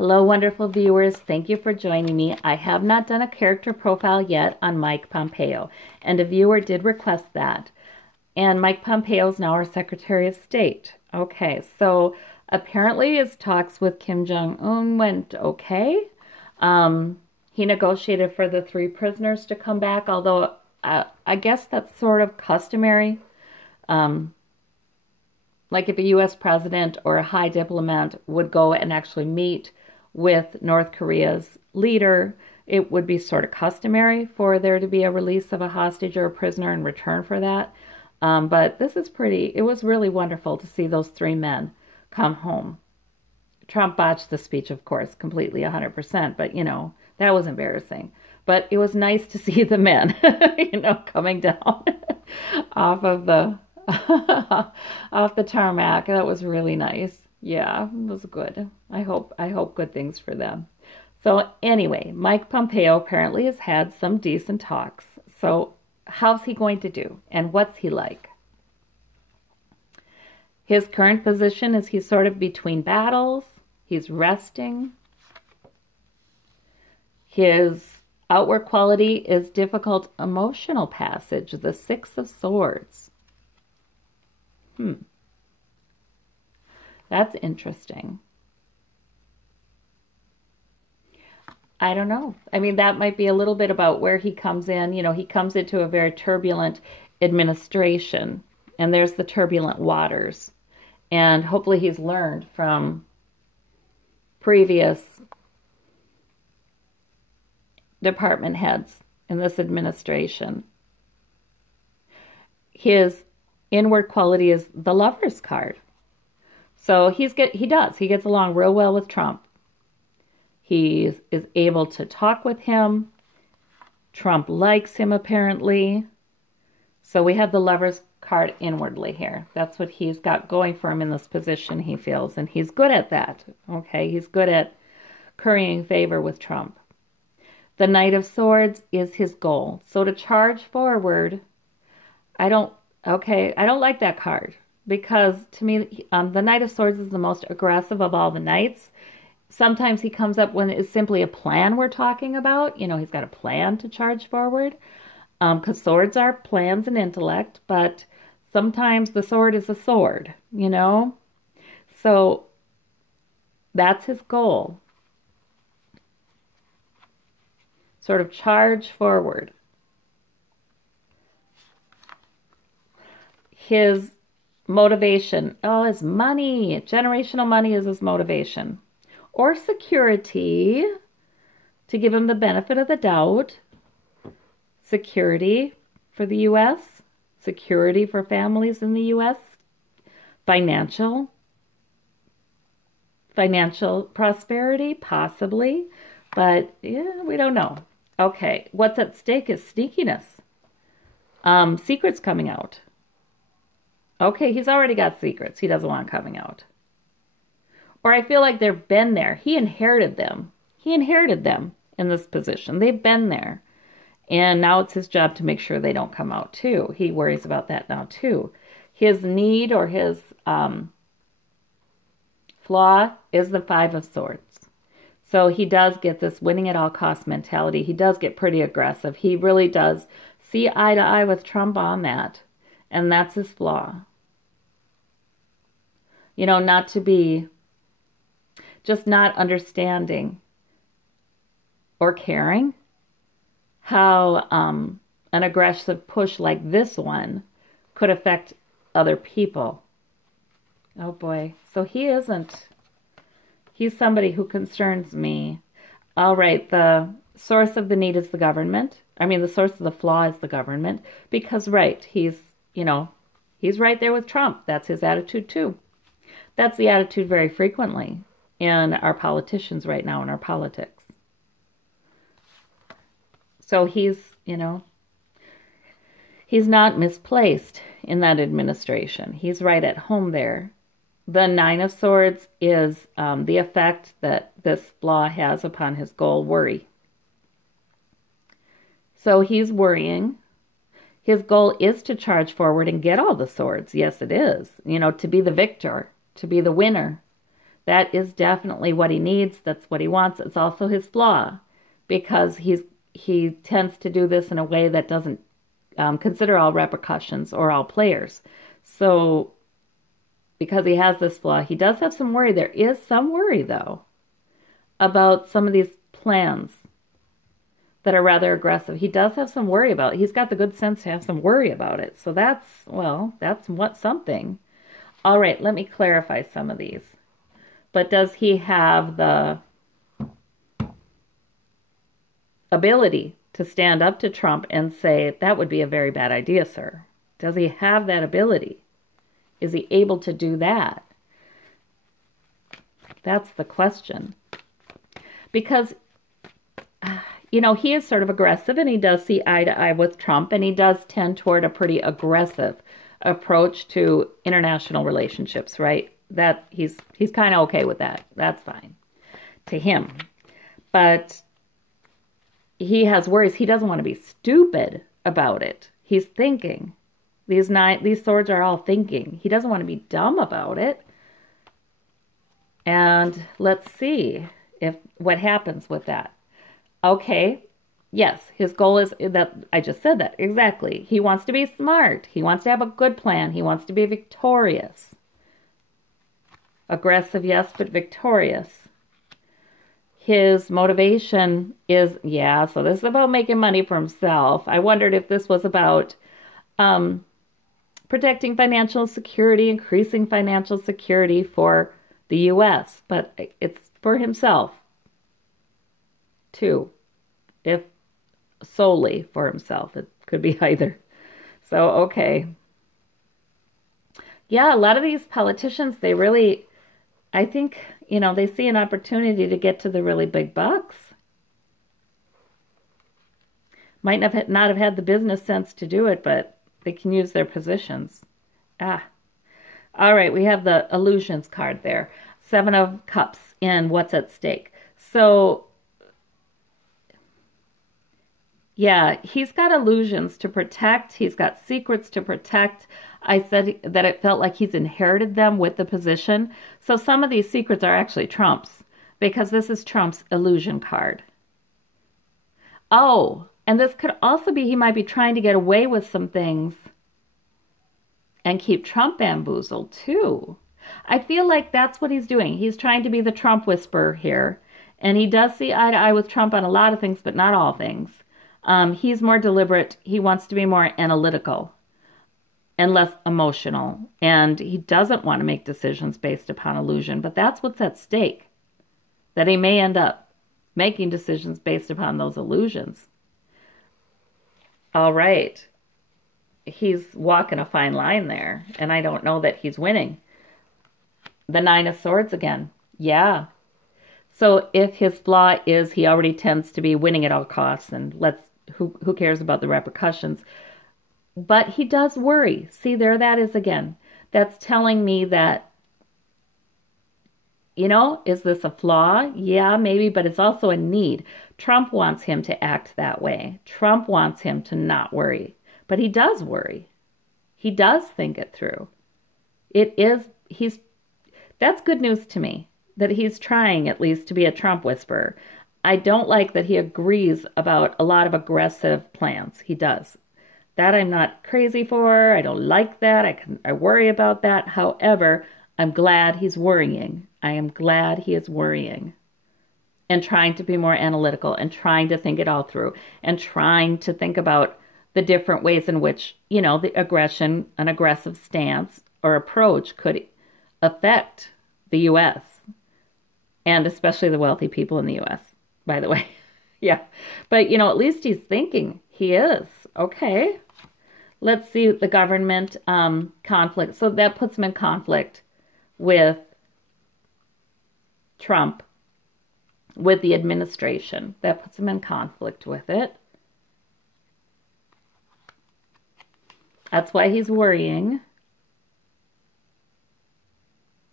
Hello, wonderful viewers. Thank you for joining me. I have not done a character profile yet on Mike Pompeo, and a viewer did request that. And Mike Pompeo is now our Secretary of State. Okay, so apparently his talks with Kim Jong-un went okay. He negotiated for the 3 prisoners to come back, although I guess that's sort of customary. Like if a U.S. president or a high diplomat would go and actually meet with North Korea's leader, it would be sort of customary for there to be a release of a hostage or a prisoner in return for that. But this is it was really wonderful to see those 3 men come home. Trump botched the speech, of course, completely 100%, but, that was embarrassing. But it was nice to see the men, coming down off of the off the tarmac. That was really nice. Yeah, it was good. I hope good things for them. So anyway, Mike Pompeo apparently has had some decent talks. So how's he going to do? And what's he like? His current position is he's sort of between battles. He's resting. His outward quality is difficult emotional passage, the 6 of Swords. That's interesting. I don't know. I mean, that might be a little bit about where he comes in. He comes into a very turbulent administration, and there's the turbulent waters. And hopefully he's learned from previous department heads in this administration. His inward quality is the Lover's card. So he gets along real well with Trump. He is able to talk with him. Trump likes him apparently. So we have the Lover's card inwardly here. That's what he's got going for him in this position, he feels, and he's good at that. Okay, he's good at currying favor with Trump. The Knight of Swords is his goal. So to charge forward, I don't like that card, because to me, the Knight of Swords is the most aggressive of all the knights. Sometimes he comes up when it's simply a plan we're talking about. He's got a plan to charge forward, because swords are plans and intellect, but sometimes the sword is a sword, So that's his goal. Sort of charge forward. His motivation, his money, generational money is his motivation. Or security, to give him the benefit of the doubt. Security for the U.S., security for families in the U.S., financial prosperity, possibly, but yeah, we don't know. Okay, what's at stake is sneakiness. Secrets coming out. Okay, he's already got secrets he doesn't want coming out. Or I feel like they've been there. He inherited them. He inherited them in this position. They've been there. And now it's his job to make sure they don't come out too. He worries about that now too. His need or his flaw is the 5 of Swords. So he does get this winning at all cost mentality. He does get pretty aggressive. He really does see eye to eye with Trump on that. And that's his flaw. Not to be just not understanding or caring how an aggressive push like this one could affect other people. Oh boy. So he's somebody who concerns me. All right, the source of the need is the government. The source of the flaw is the government. Because, right, he's right there with Trump. That's his attitude too. That's the attitude very frequently in our politicians right now, in our politics. So he's not misplaced in that administration. He's right at home there. The 9 of Swords is the effect that this flaw has upon his goal, worry. So he's worrying. His goal is to charge forward and get all the swords. Yes, it is. To be the victor, to be the winner, That is definitely what he needs. That's what he wants. It's also his flaw because he tends to do this in a way that doesn't consider all repercussions or all players. So because he has this flaw, he does have some worry. There is some worry, though, about some of these plans that are rather aggressive. He does have some worry about it. He's got the good sense to have some worry about it. So that's what something. All right, let me clarify some of these. But does he have the ability to stand up to Trump and say, that would be a very bad idea, sir? Does he have that ability? Is he able to do that? That's the question. Because, he is sort of aggressive, and he does see eye to eye with Trump, and he does tend toward a pretty aggressive approach to international relationships, right? That he's kind of okay with that. That's fine to him. But he has worries. He doesn't want to be stupid about it. He's thinking. These swords are all thinking. He doesn't want to be dumb about it. And let's see what happens with that. Okay, yes, his goal is that, I just said that, exactly. He wants to be smart. He wants to have a good plan. He wants to be victorious. Aggressive, yes, but victorious. His motivation is, so this is about making money for himself. I wondered if this was about protecting financial security, increasing financial security for the U.S., but it's for himself, too, if solely for himself. It could be either. So, okay. Yeah, a lot of these politicians, they really, I think, they see an opportunity to get to the really big bucks. Might not have had the business sense to do it, but they can use their positions. All right, we have the illusions card there. 7 of Cups in What's at Stake. So, yeah, he's got illusions to protect. He's got secrets to protect. I said that it felt like he's inherited them with the position. So some of these secrets are actually Trump's, because this is Trump's illusion card. Oh, and this could also be he might be trying to get away with some things and keep Trump bamboozled too. I feel like that's what he's doing. He's trying to be the Trump whisperer here. And he does see eye to eye with Trump on a lot of things, but not all things. He's more deliberate. He wants to be more analytical and less emotional. And he doesn't want to make decisions based upon illusion. But that's what's at stake. That he may end up making decisions based upon those illusions. All right. He's walking a fine line there. And I don't know that he's winning. The 9 of Swords again. Yeah. So if his flaw is he already tends to be winning at all costs, and who cares about the repercussions? But he does worry. See, there that is again. That's telling me that, is this a flaw? Yeah, maybe, but it's also a need. Trump wants him to act that way. Trump wants him to not worry. But he does worry. He does think it through. That's good news to me, that he's trying at least to be a Trump whisperer. I don't like that he agrees about a lot of aggressive plans. He does. That I'm not crazy for. I don't like that. I worry about that. However, I'm glad he's worrying. I am glad he is worrying and trying to be more analytical and trying to think it all through and trying to think about the different ways in which, the aggression, an aggressive stance or approach could affect the U.S. and especially the wealthy people in the U.S., by the way. Yeah. But, at least he's thinking. He is. Okay. Let's see the government conflict. So that puts him in conflict with Trump, with the administration. That puts him in conflict with it. That's why he's worrying.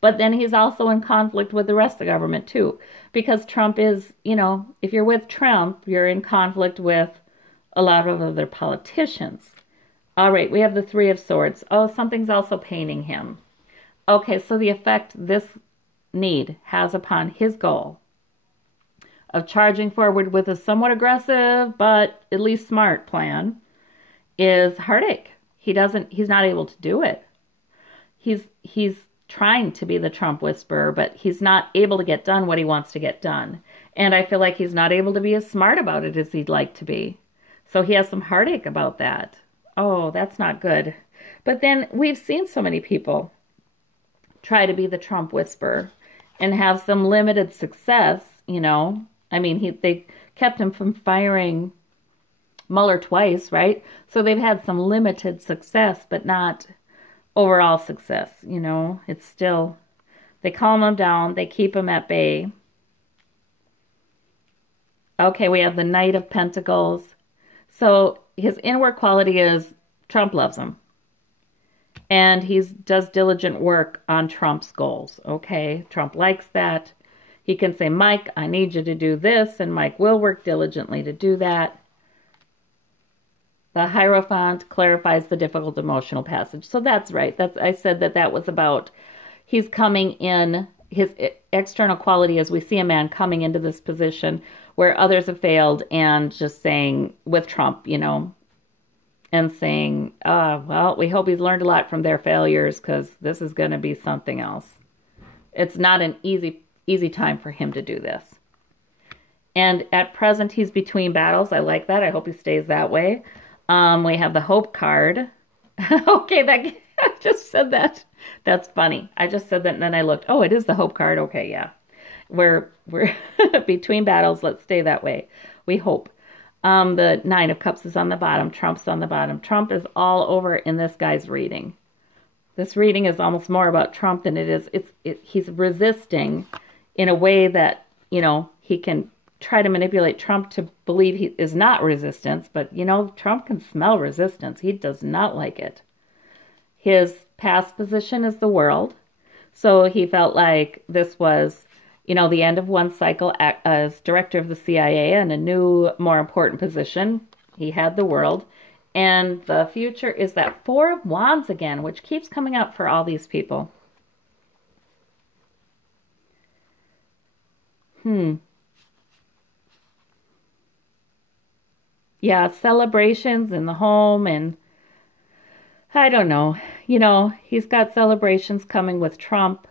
But then he's also in conflict with the rest of the government, too. Because Trump is, if you're with Trump, you're in conflict with a lot of other politicians. All right, we have the 3 of Swords. Oh, something's also paining him. Okay, so the effect this need has upon his goal of charging forward with a somewhat aggressive but at least smart plan is heartache. He's not able to do it. He's trying to be the Trump whisperer, but he's not able to get done what he wants to get done. And I feel like he's not able to be as smart about it as he'd like to be. So he has some heartache about that. Oh, that's not good. But then we've seen so many people try to be the Trump whisperer and have some limited success, you know. I mean, they kept him from firing Mueller twice, right? So they've had some limited success, but not overall success, you know. It's still, they calm him down, they keep him at bay. Okay, we have the Knight of Pentacles. So his inward quality is Trump loves him. And he does diligent work on Trump's goals, okay? Trump likes that. He can say, Mike, I need you to do this, and Mike will work diligently to do that. The Hierophant clarifies the difficult emotional passage. So that's right. I said that was about he's coming in, his external quality as we see a man coming into this position where others have failed and just saying, with Trump, you know, and saying, well, we hope he's learned a lot from their failures because this is going to be something else. It's not an easy time for him to do this. And at present, he's between battles. I like that. I hope he stays that way. We have the Hope card. Okay, I just said that. That's funny. I just said that and then I looked. Oh, it is the Hope card. Okay, yeah. We're between battles. Let's stay that way. We hope. The Nine of Cups is on the bottom. Trump's on the bottom. Trump is all over in this guy's reading. This reading is almost more about Trump than it is. He's resisting in a way that, you know, he can try to manipulate Trump to believe he is not resistance. But, you know, Trump can smell resistance. He does not like it. His past position is the World. So he felt like this was, you know, the end of one cycle as director of the CIA and a new, more important position. He had the World. And the future is that Four of Wands again, which keeps coming up for all these people. Yeah, celebrations in the home, and I don't know. You know, he's got celebrations coming with Trump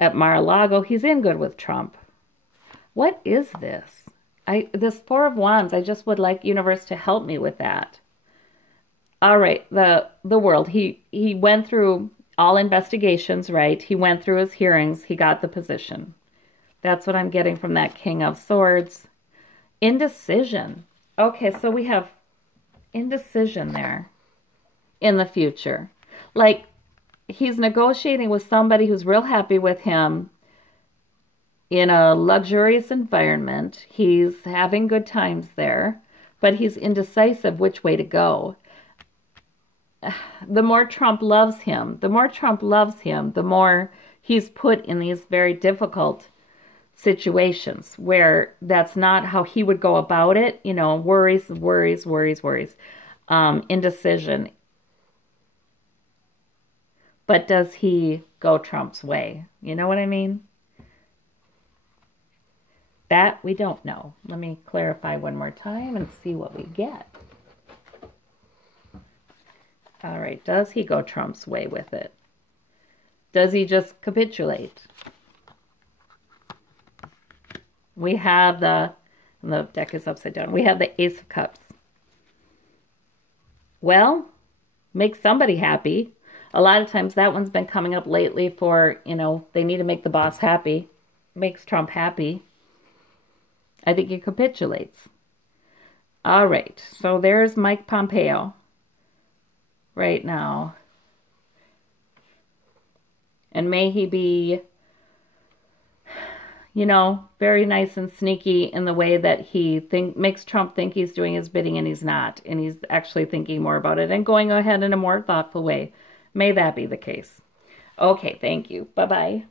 at Mar-a-Lago. He's in good with Trump. What is this? This Four of Wands, I just would like universe to help me with that. All right, the World. He went through all investigations, right? He went through his hearings. He got the position. That's what I'm getting from that King of Swords. Indecision. Okay, so we have indecision there in the future. Like, he's negotiating with somebody who's real happy with him in a luxurious environment. He's having good times there, but he's indecisive which way to go. The more Trump loves him, the more he's put in these very difficult situations where that's not how he would go about it. You know, worries, indecision. But does he go Trump's way? You know what I mean? That we don't know. Let me clarify one more time and see what we get. All right, does he go Trump's way with it? Does he just capitulate? We have the deck is upside down. We have the Ace of Cups. Well, make somebody happy. A lot of times that one's been coming up lately for, you know, they need to make the boss happy. Makes Trump happy. I think he capitulates. All right, so there's Mike Pompeo right now. And may he be, you know, very nice and sneaky in the way that he makes Trump think he's doing his bidding and he's not. And he's actually thinking more about it and going ahead in a more thoughtful way. May that be the case. Okay, thank you. Bye-bye.